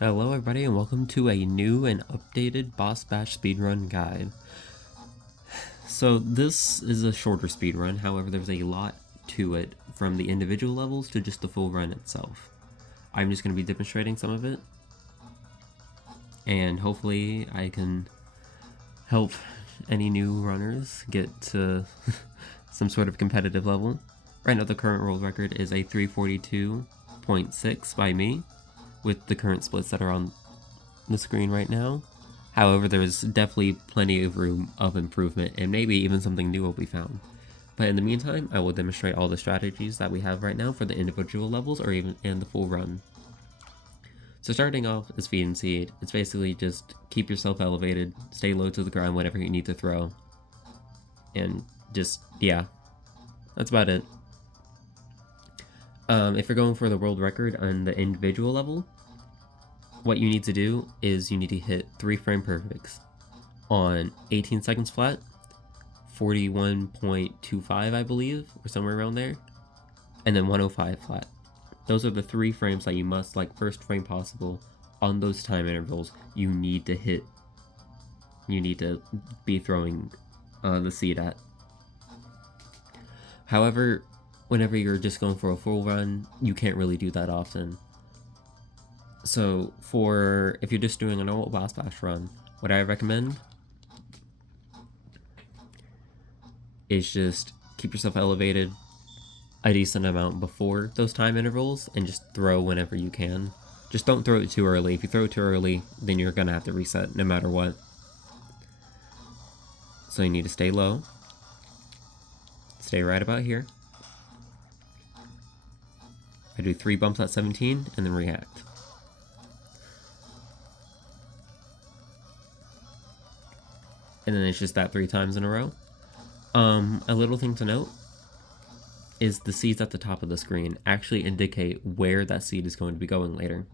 Hello everybody and welcome to a new and updated Boss Bash speedrun guide. So this is a shorter speedrun, however there's a lot to it from the individual levels to just the full run itself. I'm just going to be demonstrating some of it and hopefully I can help any new runners get to some sort of competitive level. Right now the current world record is a 342.6 by me, with the current splits that are on the screen right now. However, there is definitely plenty of room of improvement, and maybe even something new will be found. But in the meantime, I will demonstrate all the strategies that we have right now for the individual levels or even in the full run. So starting off is feed and seed. It's basically just keep yourself elevated, stay low to the ground whenever you need to throw. And just, yeah, that's about it. If you're going for the world record on the individual level, what you need to do is you need to hit 3 frame perfects on 18 seconds flat, 41.25 I believe, or somewhere around there, and then 105 flat. Those are the 3 frames that you must, like first frame possible, on those time intervals, you need to hit. You need to be throwing the seed at. However, whenever you're just going for a full run, you can't really do that often. So if you're just doing a normal boss bash run, what I recommend is just keep yourself elevated a decent amount before those time intervals and just throw whenever you can. Just don't throw it too early. If you throw it too early, then you're gonna have to reset no matter what. So you need to stay low. Stay right about here. I do 3 bumps at 17 and then react. And then it's just that 3 times in a row. A little thing to note is the seeds at the top of the screen actually indicate where that seed is going to be going later.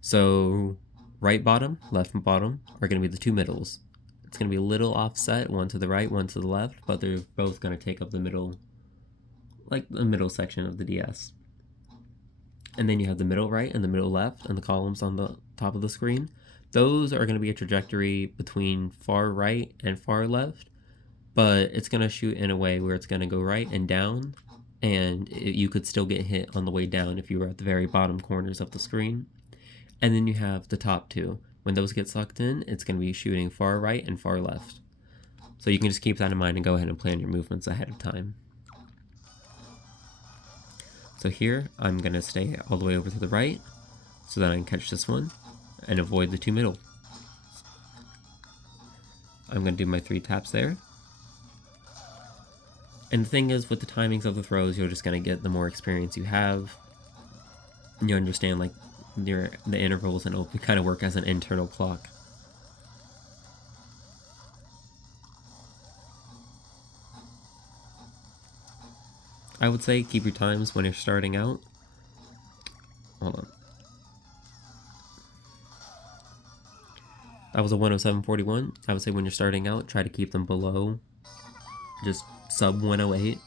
So right bottom, left bottom are going to be the 2 middles. It's going to be a little offset, one to the right, one to the left, but they're both going to take up the middle, like the middle section of the DS. And then you have the middle right and the middle left and the columns on the top of the screen. Those are going to be a trajectory between far right and far left, but it's going to shoot in a way where it's going to go right and down, and you could still get hit on the way down if you were at the very bottom corners of the screen. And then you have the top 2. When those get sucked in, it's going to be shooting far right and far left. So you can just keep that in mind and go ahead and plan your movements ahead of time. So here, I'm going to stay all the way over to the right so that I can catch this one and avoid the 2 middle. I'm going to do my 3 taps there. And the thing is, with the timings of the throws, you're just going to get the more experience you have. You understand like the intervals, and it'll kind of work as an internal clock. I would say keep your times when you're starting out. Hold on. That was a 107.41. I would say when you're starting out, try to keep them below just sub 108.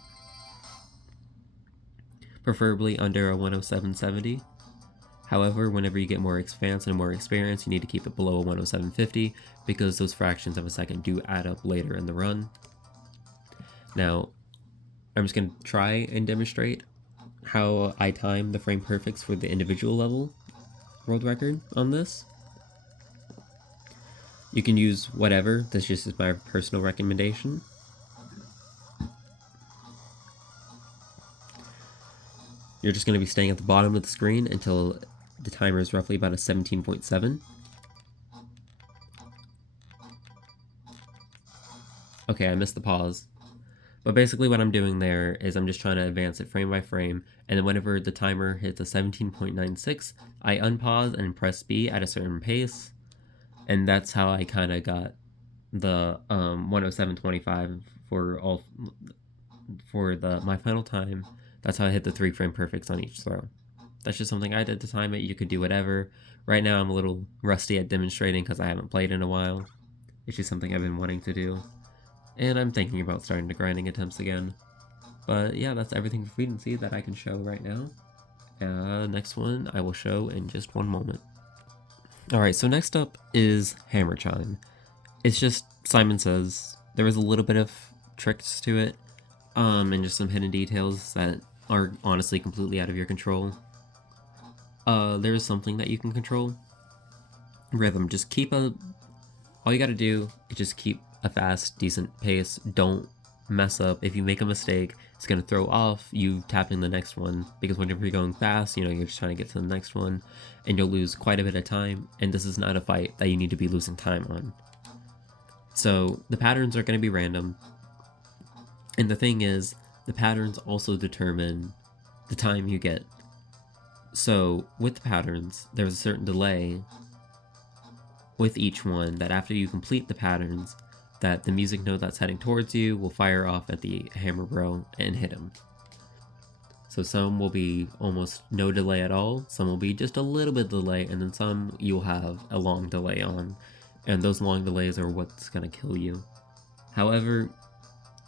Preferably under a 107.70. However, whenever you get more expanse and more experience, you need to keep it below a 107.50 because those fractions of a second do add up later in the run. Now, I'm just going to try and demonstrate how I time the frame perfects for the individual level world record on this. You can use whatever, this just is my personal recommendation. You're just going to be staying at the bottom of the screen until the timer is roughly about a 17.7. Okay, I missed the pause. But basically what I'm doing there is I'm just trying to advance it frame by frame, and then whenever the timer hits a 17.96, I unpause and press B at a certain pace, and that's how I kind of got the 107.25 for my final time. That's how I hit the 3 frame perfects on each throw. That's just something I did to time it. You could do whatever. Right now I'm a little rusty at demonstrating because I haven't played in a while. It's just something I've been wanting to do. And I'm thinking about starting the grinding attempts again. But yeah, that's everything for feed and seed that I can show right now. Next one I will show in just one moment. Alright, so next up is Hammer Chime. It's just Simon Says. There is a little bit of tricks to it, and just some hidden details that are honestly completely out of your control. There is something that you can control. Rhythm. Just keep all you gotta do is just keep a fast, decent pace. Don't mess up. If you make a mistake, it's gonna throw off you tapping the next one, because whenever you're going fast, you know, you're just trying to get to the next one, and you'll lose quite a bit of time, and this is not a fight that you need to be losing time on. So the patterns are going to be random, and the thing is, the patterns also determine the time you get. So with the patterns, there's a certain delay with each one that after you complete the patterns, that the music note that's heading towards you will fire off at the hammer bro and hit him. So some will be almost no delay at all, some will be just a little bit delay, and then some you'll have a long delay on, and those long delays are what's gonna kill you. However,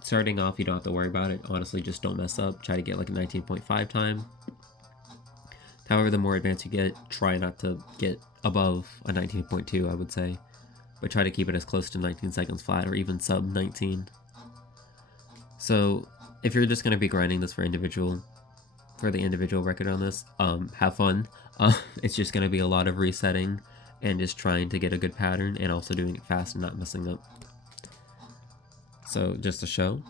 starting off, you don't have to worry about it. Honestly, just don't mess up. Try to get like a 19.5 time. However, the more advanced you get, try not to get above a 19.2, I would say. But try to keep it as close to 19 seconds flat, or even sub 19. So if you're just going to be grinding this for the individual record on this, have fun. It's just going to be a lot of resetting and just trying to get a good pattern, and also doing it fast and not messing up. So just to show.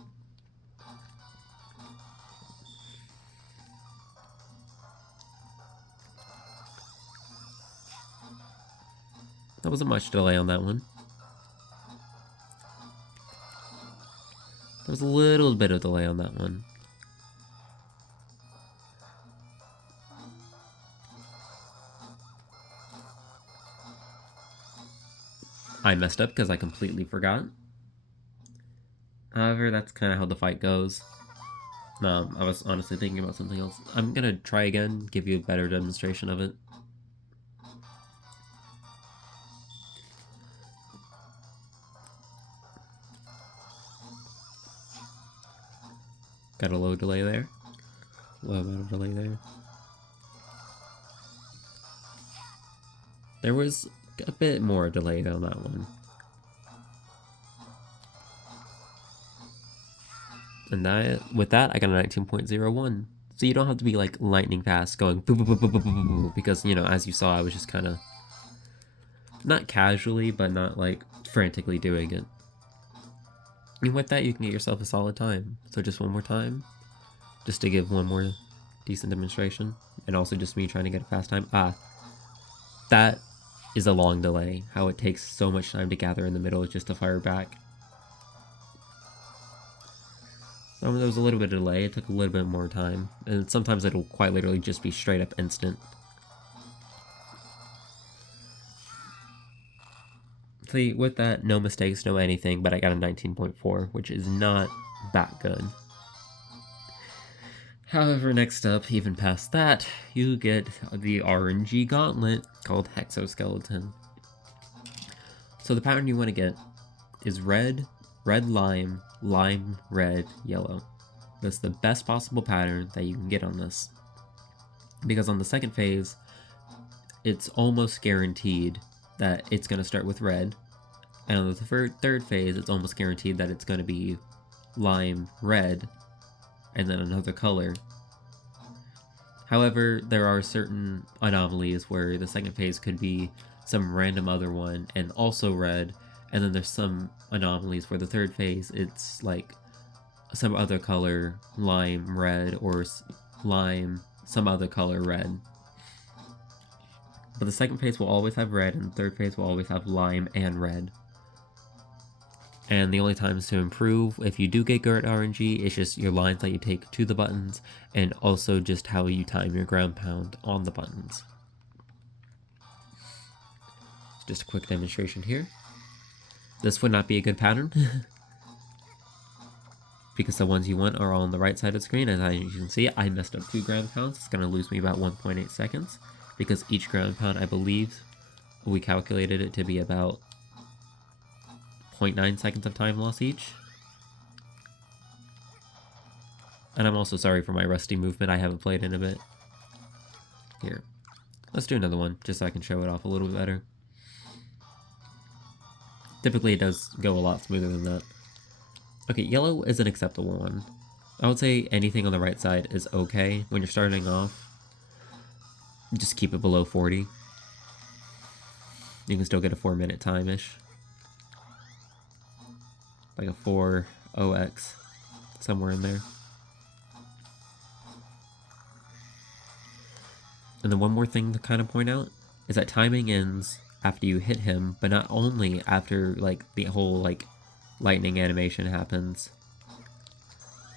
There wasn't much delay on that one. There was a little bit of delay on that one. I messed up because I completely forgot. However, that's kind of how the fight goes. I was honestly thinking about something else. I'm gonna try again, give you a better demonstration of it. Got a low delay there. Low amount of delay there. There was a bit more delay on that one. And with that, I got a 19.01. So you don't have to be like lightning fast going boo boo boo boo boo boo boo, because, you know, as you saw, I was just kind of not casually, but not like frantically doing it. And with that, you can get yourself a solid time. So just one more time, just to give one more decent demonstration, and also just me trying to get a fast time. That is a long delay. How it takes so much time to gather in the middle just to fire back. There was a little bit of delay. It took a little bit more time, and sometimes it'll quite literally just be straight up instant. See, with that, no mistakes, no anything, but I got a 19.4, which is not that good. However, next up, even past that, you get the RNG gauntlet called Hexoskeleton. So the pattern you want to get is red, red lime, lime, red, yellow. That's the best possible pattern that you can get on this. Because on the second phase, it's almost guaranteed that it's going to start with red. And on the third phase, it's almost guaranteed that it's going to be lime, red, and then another color. However, there are certain anomalies where the second phase could be some random other one and also red, and then there's some anomalies where the third phase, it's like some other color, lime, red, or lime, some other color, red. But the second phase will always have red, and the third phase will always have lime and red. And the only times to improve, if you do get good RNG, it's just your lines that you take to the buttons, and also just how you time your ground pound on the buttons. Just a quick demonstration here. This would not be a good pattern, because the ones you want are all on the right side of the screen. As you can see, I messed up 2 ground pounds. It's going to lose me about 1.8 seconds, because each ground pound, I believe, we calculated it to be about 0.9 seconds of time loss each. And I'm also sorry for my rusty movement, I haven't played in a bit. Here, let's do another one, just so I can show it off a little bit better. Typically, it does go a lot smoother than that. Okay, yellow is an acceptable one. I would say anything on the right side is okay when you're starting off. Just keep it below 40. You can still get a 4-minute time-ish. Like a 4:0x, somewhere in there. And then one more thing to kind of point out is that timing ends after you hit him, but not only after like the whole like lightning animation happens.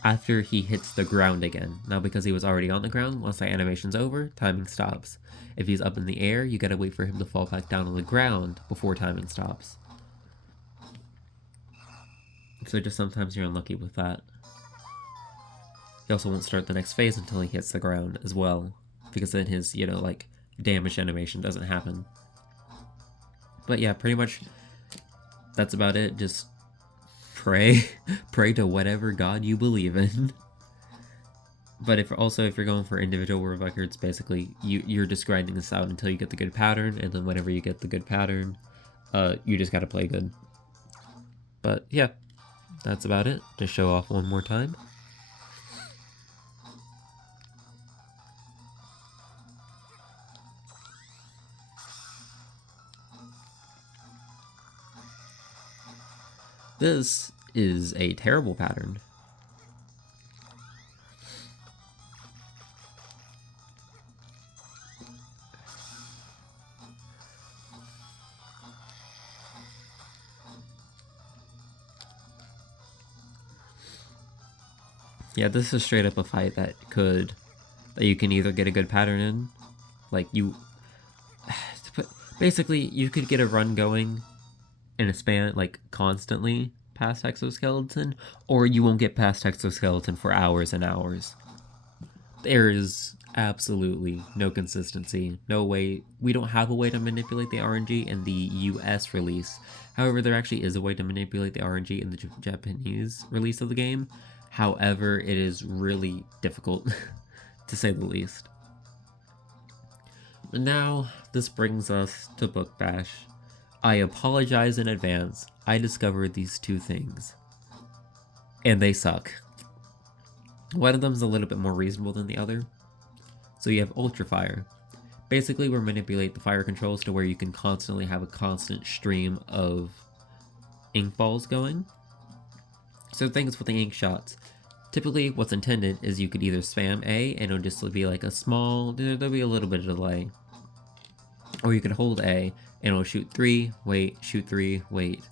After he hits the ground again. Now because he was already on the ground, once that animation's over, timing stops. If he's up in the air, you gotta wait for him to fall back down on the ground before timing stops. So just sometimes you're unlucky with that. He also won't start the next phase until he hits the ground as well, because then his, you know, like, damage animation doesn't happen. But yeah, pretty much that's about it. Just pray to whatever god you believe in. But if you're going for individual world records, basically you're just grinding this out until you get the good pattern, and then whenever you get the good pattern, you just gotta play good. But yeah, that's about it. To show off one more time. This is a terrible pattern. Yeah, this is straight up a fight that you can either get a good pattern in, like basically you could get a run going in a span, like constantly past Exoskeleton, or you won't get past Exoskeleton for hours and hours. There is absolutely no consistency, no way. We don't have a way to manipulate the RNG in the US release. However, there actually is a way to manipulate the RNG in the Japanese release of the game. However, it is really difficult, to say the least. And now, this brings us to Book Bash. I apologize in advance. I discovered these two things, and they suck. One of them is a little bit more reasonable than the other. So you have Ultra Fire. Basically, we manipulate the fire controls to where you can constantly have a constant stream of ink balls going. So things with the ink shots. Typically, what's intended is you could either spam A and it'll just be like there'll be a little bit of delay. Or you could hold A and it'll shoot 3, wait, shoot 3, wait.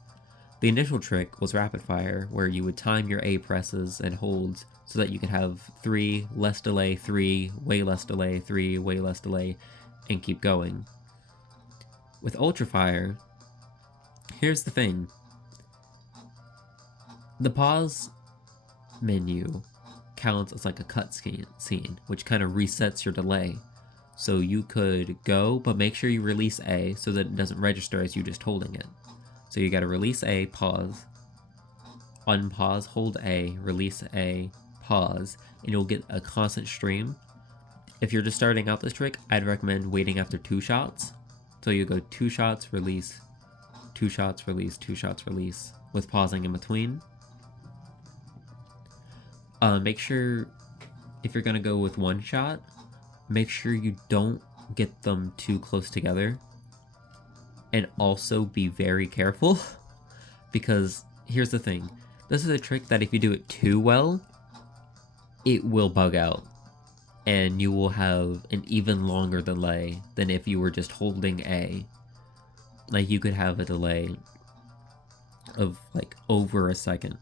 The initial trick was rapid fire, where you would time your A presses and holds so that you could have 3, less delay, 3, way less delay, 3, way less delay, and keep going. With Ultra Fire, here's the thing. The pause menu counts as like a cut scene, which kind of resets your delay. So you could go, but make sure you release A so that it doesn't register as you just holding it. So you gotta release A, pause, unpause, hold A, release A, pause, and you'll get a constant stream. If you're just starting out this trick, I'd recommend waiting after 2 shots. So you go 2 shots, release, 2 shots, release, 2 shots, release, with pausing in between. Make sure, if you're gonna go with 1 shot, make sure you don't get them too close together. And also be very careful, because here's the thing. This is a trick that if you do it too well, it will bug out. And you will have an even longer delay than if you were just holding A. Like, you could have a delay of like over a second.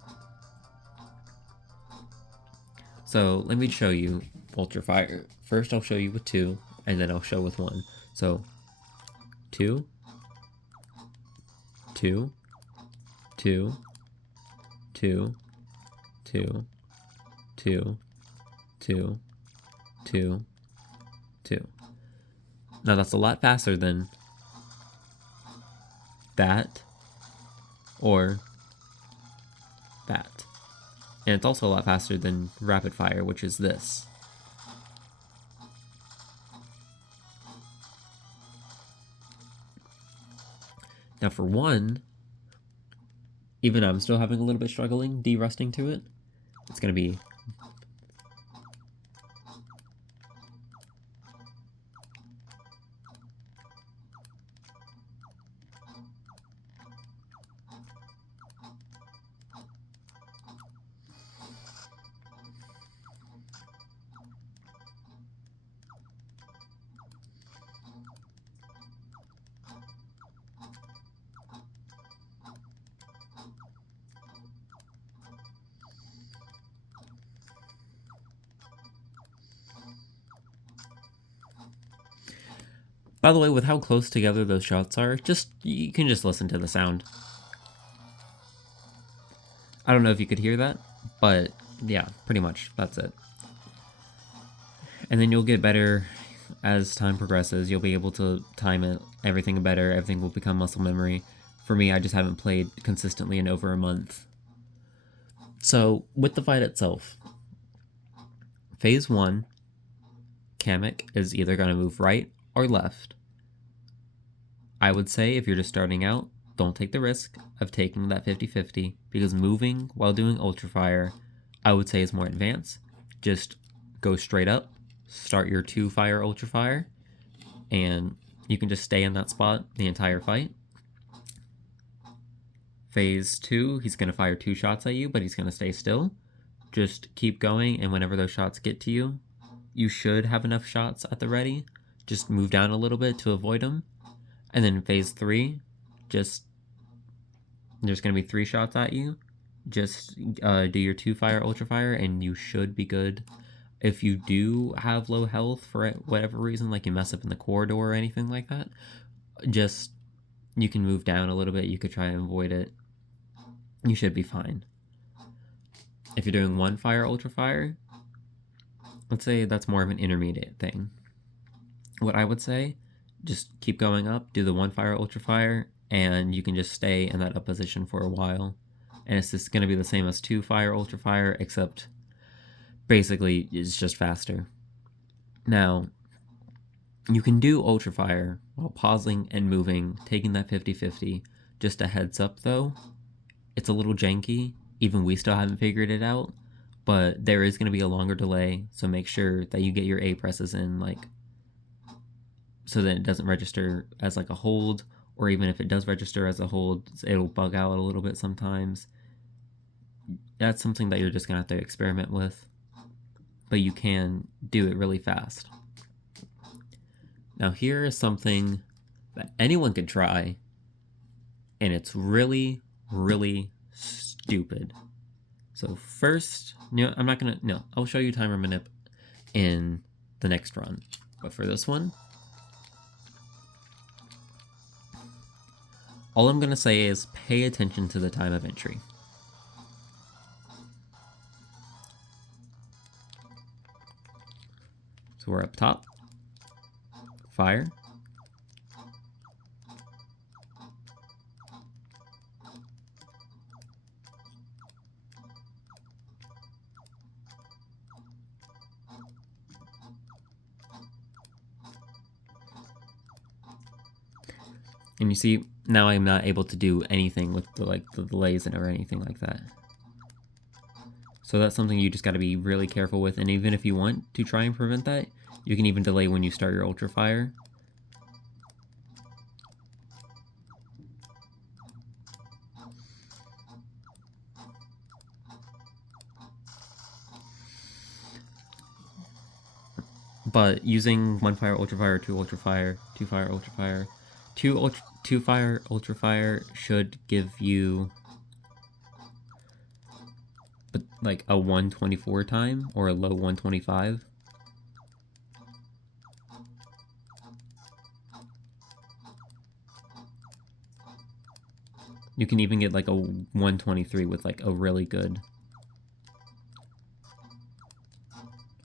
So let me show you Ultra Fire. First I'll show you with 2, and then I'll show with 1. So 2, 2, 2, 2, 2, 2, 2, 2, 2. Now that's a lot faster than that or that. And it's also a lot faster than rapid fire, which is this. Now for 1, even I'm still having a little bit struggling de-rusting to it. It's going to be By the way, with how close together those shots are, you can just listen to the sound. I don't know if you could hear that, but yeah, pretty much, that's it. And then you'll get better as time progresses. You'll be able to time it, everything better, everything will become muscle memory. For me, I just haven't played consistently in over a month. So, with the fight itself, Phase 1, Kamek is either going to move right or left. I would say if you're just starting out, don't take the risk of taking that 50-50 because moving while doing Ultra Fire, I would say is more advanced. Just go straight up, start your 2 Fire Ultra Fire, and you can just stay in that spot the entire fight. Phase 2, he's going to fire 2 shots at you, but he's going to stay still. Just keep going, and whenever those shots get to you, you should have enough shots at the ready. Just move down a little bit to avoid them. And then Phase 3, there's going to be 3 shots at you. Just do your 2 Fire Ultra Fire, and you should be good. If you do have low health for whatever reason, like you mess up in the corridor or anything like that, you can move down a little bit. You could try and avoid it. You should be fine. If you're doing 1 Fire Ultra Fire, let's say that's more of an intermediate thing. What I would say, just keep going up, do the 1 Fire Ultra Fire, and you can just stay in that up position for a while. And it's just going to be the same as 2 Fire Ultra Fire, except basically it's just faster. Now, you can do Ultra Fire while pausing and moving, taking that 50-50. Just a heads up though, it's a little janky. Even we still haven't figured it out, but there is going to be a longer delay, so make sure that you get your A presses in, like, so that it doesn't register as like a hold, or even if it does register as a hold, it'll bug out a little bit sometimes. That's something that you're just going to have to experiment with, but you can do it really fast. Now here is something that anyone can try, and it's really, really stupid. So first, I'll show you timer manip in the next run. But for this one, all I'm going to say is pay attention to the time of entry. So we're up top. Fire. And you see, now I'm not able to do anything with the delays or anything like that. So that's something you just got to be really careful with. And even if you want to try and prevent that, you can even delay when you start your Ultra Fire. But using 1 Fire Ultra Fire, 2 Ultra Fire, 2 Fire Ultra Fire, 2 Fire Ultra Fire should give you like a 124 time or a low 125. You can even get like a 123 with like a really good,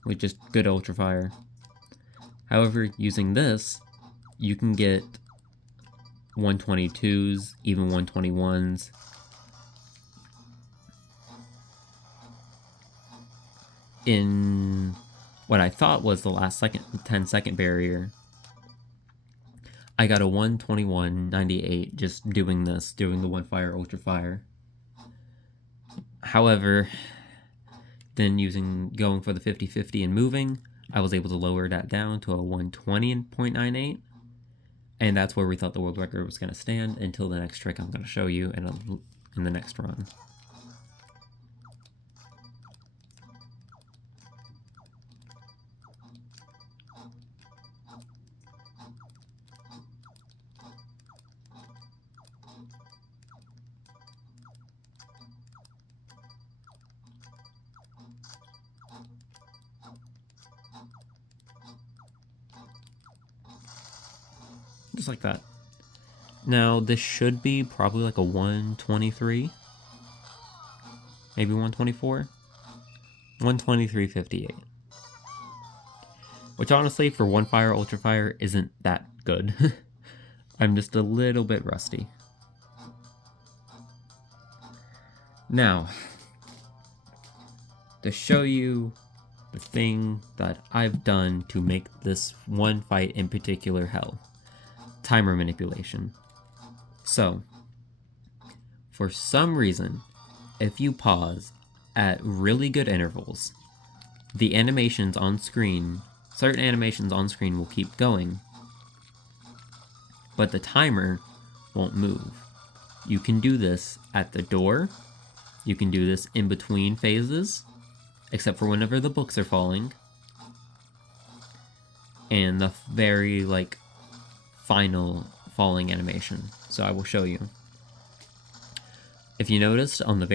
with just good Ultra Fire. However, using this, you can get 122s, even 121s. In what I thought was the last 10-second barrier, I got a 121.98 just doing this, doing the one fire ultra fire. However, then going for the 50-50 and moving, I was able to lower that down to a 120.98. And that's where we thought the world record was going to stand until the next trick I'm going to show you in the next run. Just like that. Now, this should be probably like a 123, maybe 124, 123.58. Which honestly, for one fire ultra fire, isn't that good. I'm just a little bit rusty. Now, to show you the thing that I've done to make this one fight in particular hell. Timer manipulation. So, for some reason, if you pause at really good intervals, the animations on screen, certain animations on screen will keep going, but the timer won't move. You can do this at the door, you can do this in between phases, except for whenever the books are falling, and the very, final falling animation. So I will show you. If you noticed on the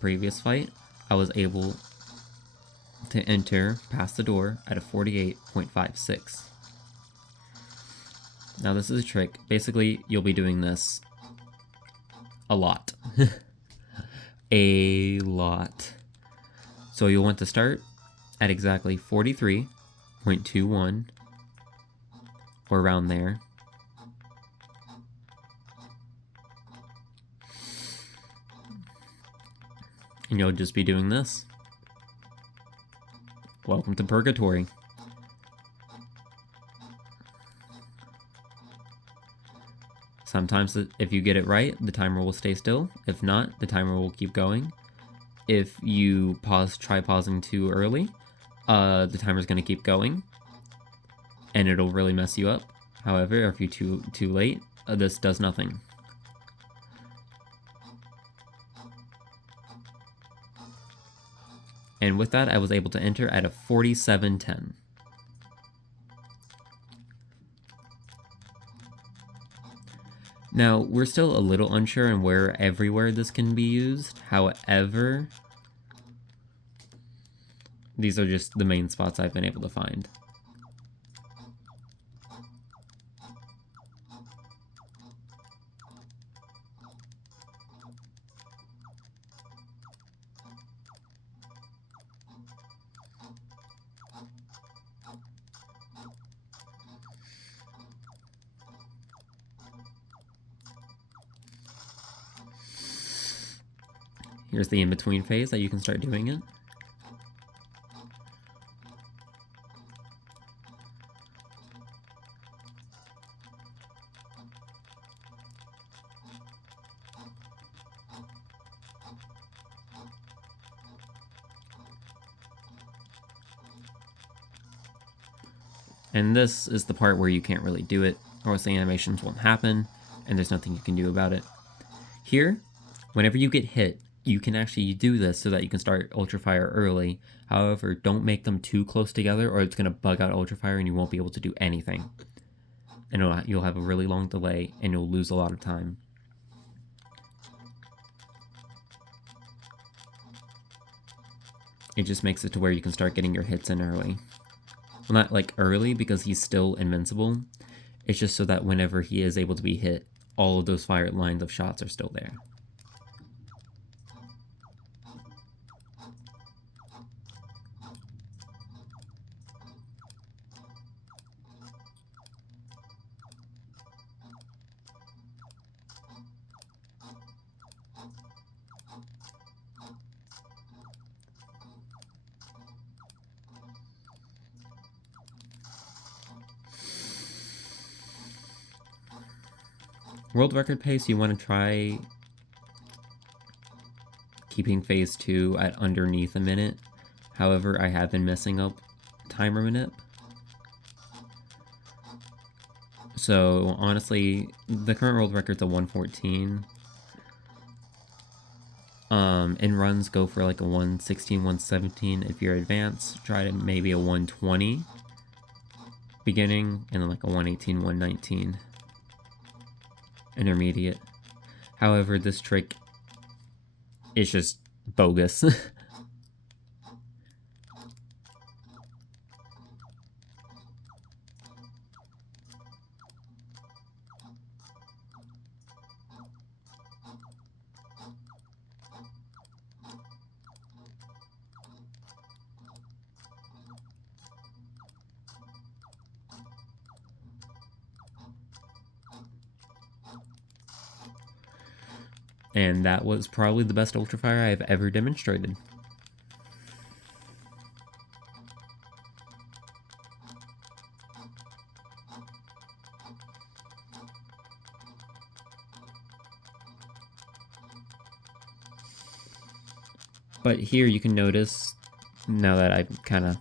previous fight, I was able to enter past the door at a 48.56. Now this is a trick. Basically, you'll be doing this a lot. A lot. So you'll want to start at exactly 43.21 or around there. And you'll just be doing this. Welcome to Purgatory. Sometimes if you get it right, the timer will stay still. If not, the timer will keep going. If you try pausing too early, the timer's going to keep going, and it'll really mess you up. However, if you're too late, this does nothing. And with that, I was able to enter at a 47.10. Now, we're still a little unsure on where everywhere this can be used. However, these are just the main spots I've been able to find. Here's the in-between phase that you can start doing it. And this is the part where you can't really do it, or else the animations won't happen, and there's nothing you can do about it. Here, whenever you get hit, you can actually do this so that you can start Ultra Fire early. However, don't make them too close together or it's going to bug out Ultra Fire and you won't be able to do anything. And you'll have a really long delay and you'll lose a lot of time. It just makes it to where you can start getting your hits in early. Well, not like early because he's still invincible. It's just so that whenever he is able to be hit, all of those fire lines of shots are still there. World record pace, you want to try keeping phase 2 at underneath a minute. However, I have been messing up timer minute. So honestly, the current world record's a 114. In runs, go for like a 116, 117. If you're advanced, try to maybe a 120 beginning, and then like a 118, 119 intermediate. However, this trick is just bogus. And that was probably the best ultrafire I've ever demonstrated. But here you can notice, now that I kind of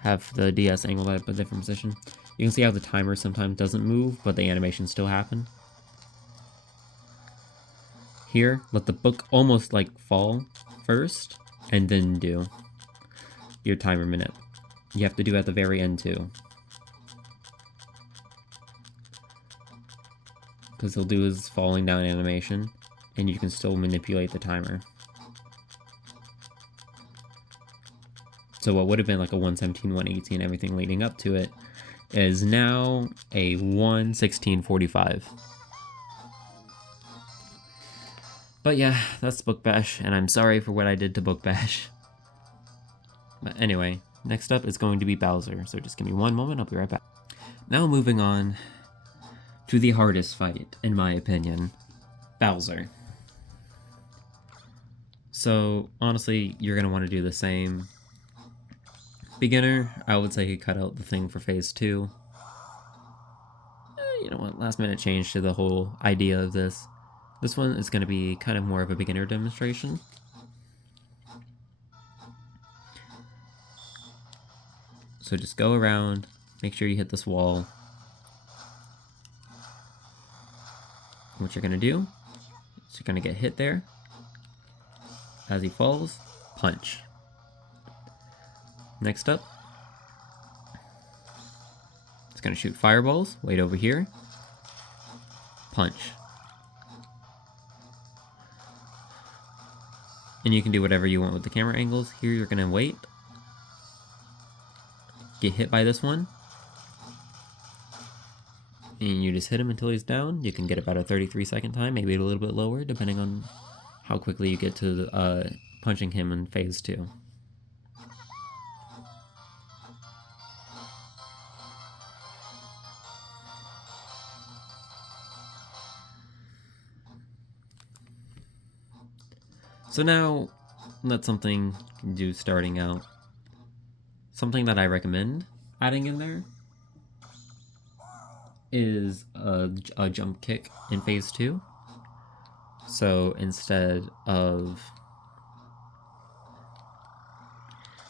have the DS angled at a different position, you can see how the timer sometimes doesn't move, but the animations still happen. Here, let the book almost like fall first, and then do your timer minute. You have to do at the very end too, because he'll do his falling down animation, and you can still manipulate the timer. So what would have been like a 117, 118, everything leading up to it, is now a 116.45. But yeah, that's Book Bash, and I'm sorry for what I did to Book Bash. But anyway, next up is going to be Bowser, so just give me one moment, I'll be right back. Now moving on to the hardest fight, in my opinion, Bowser. So, honestly, you're going to want to do the same. Beginner, I would say cut out the thing for phase 2. You know what, last minute change to the whole idea of this. This one is going to be kind of more of a beginner demonstration. So just go around, make sure you hit this wall. What you're going to do is you're going to get hit there. As he falls, punch. Next up, it's going to shoot fireballs. Wait over here. Punch. And you can do whatever you want with the camera angles. Here you're going to wait. Get hit by this one. And you just hit him until he's down. You can get about a 33-second time, maybe a little bit lower, depending on how quickly you get to punching him in phase 2. So now, that's something you can do starting out. Something that I recommend adding in there is a jump kick in phase 2. So instead of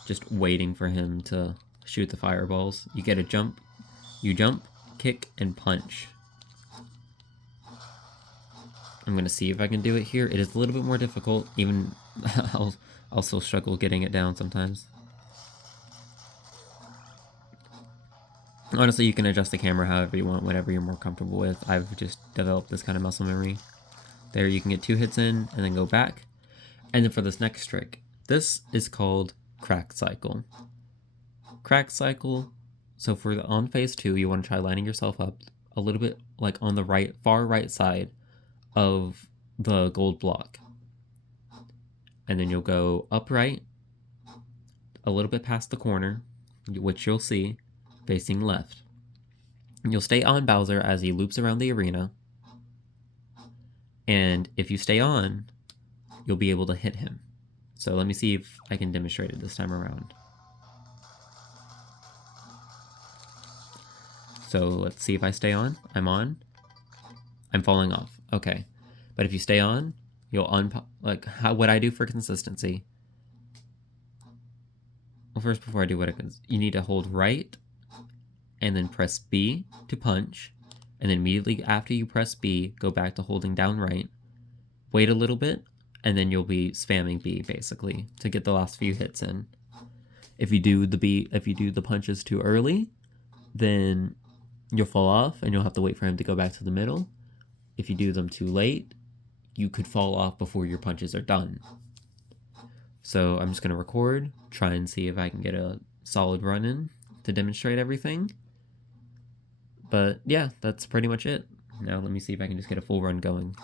just waiting for him to shoot the fireballs, you get a jump, you jump, kick, and punch. I'm going to see if I can do it here. It is a little bit more difficult, even I'll still struggle getting it down sometimes. Honestly, you can adjust the camera however you want, whatever you're more comfortable with. I've just developed this kind of muscle memory. There, you can get 2 hits in, and then go back. And then for this next trick, this is called Crack Cycle. Crack Cycle, so for on phase 2, you want to try lining yourself up a little bit like on the far right side of the gold block. And then you'll go upright, a little bit past the corner, which you'll see, facing left. You'll stay on Bowser as he loops around the arena. And if you stay on, you'll be able to hit him. So let me see if I can demonstrate it this time around. So let's see if I stay on. I'm on. I'm falling off. Okay. But if you stay on, you'll what I do for consistency. Well, first, before I do what you need to hold right and then press B to punch. And then immediately after you press B, go back to holding down right. Wait a little bit, and then you'll be spamming B basically to get the last few hits in. If you do the punches too early, then you'll fall off and you'll have to wait for him to go back to the middle. If you do them too late, you could fall off before your punches are done. So I'm just going to record, try and see if I can get a solid run in to demonstrate everything. But yeah, that's pretty much it. Now let me see if I can just get a full run going.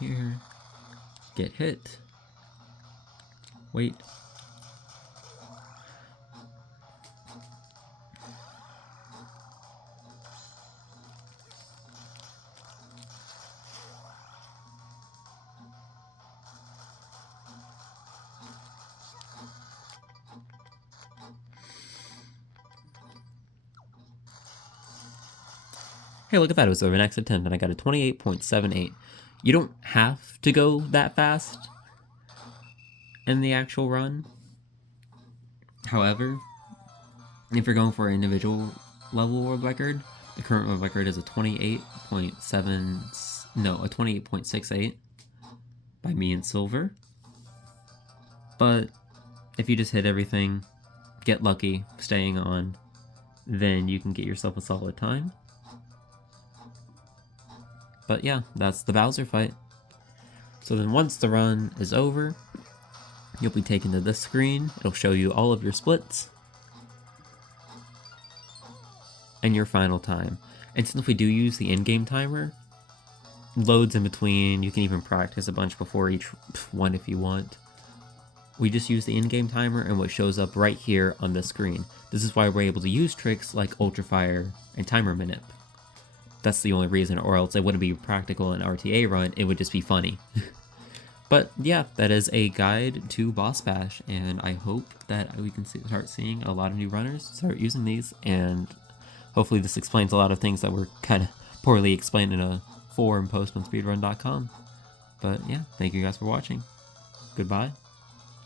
Here, get hit, wait, hey, look at that, it was over next attempt and I got a 28.78. You don't have to go that fast in the actual run. However, if you're going for an individual level world record, the current world record is a 28.68 by me and Silver. But if you just hit everything, get lucky, staying on, then you can get yourself a solid time. But yeah, that's the Bowser fight. So then once the run is over, you'll be taken to this screen. It'll show you all of your splits and your final time. And since we do use the in-game timer, loads in between, you can even practice a bunch before each one if you want. We just use the in-game timer and what shows up right here on the screen. This is why we're able to use tricks like Ultra Fire and Timer Manip. That's the only reason, or else it wouldn't be practical in RTA run, it would just be funny. But yeah, that is a guide to Boss Bash, and I hope that we can start seeing a lot of new runners start using these, and hopefully this explains a lot of things that were kind of poorly explained in a forum post on speedrun.com. But yeah, thank you guys for watching. Goodbye.